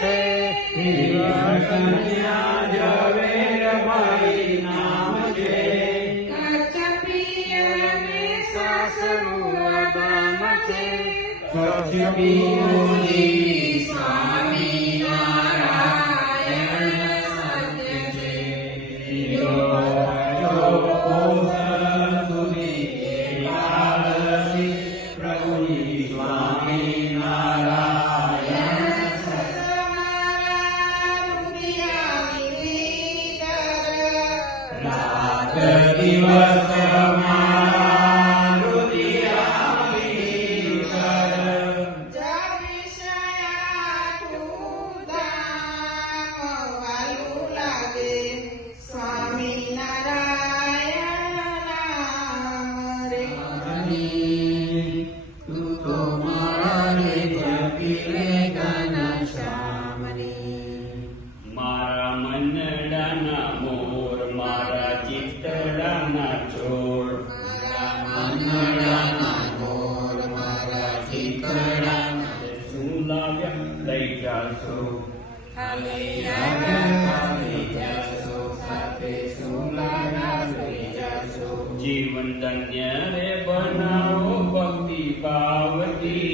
છે. કન્યા ઝવેરભાઈ નામ છે. કચ્છપિયરને સાસરું ગામ છે. કચ્છપિયોની સ્વામિનારાયણ સત્ય છે. પ્રભુની સ્વામિનારાયણ રાત દિવસ મારા રુદિયાની તું તો મારા રે જપી લે ઘનશ્યામની. મારા મનડાના મોર, મારા ચિત્તડાના ચોર, મનડાના મોર, મારા ચિત્તડાના શું લાવ્યા લઈ જાશો, લઈ જાશો, સાથે શું લાવ્યા લઈ જાશો. જીવન ધન્ય રે બનાવો ભક્તિ ભાવથી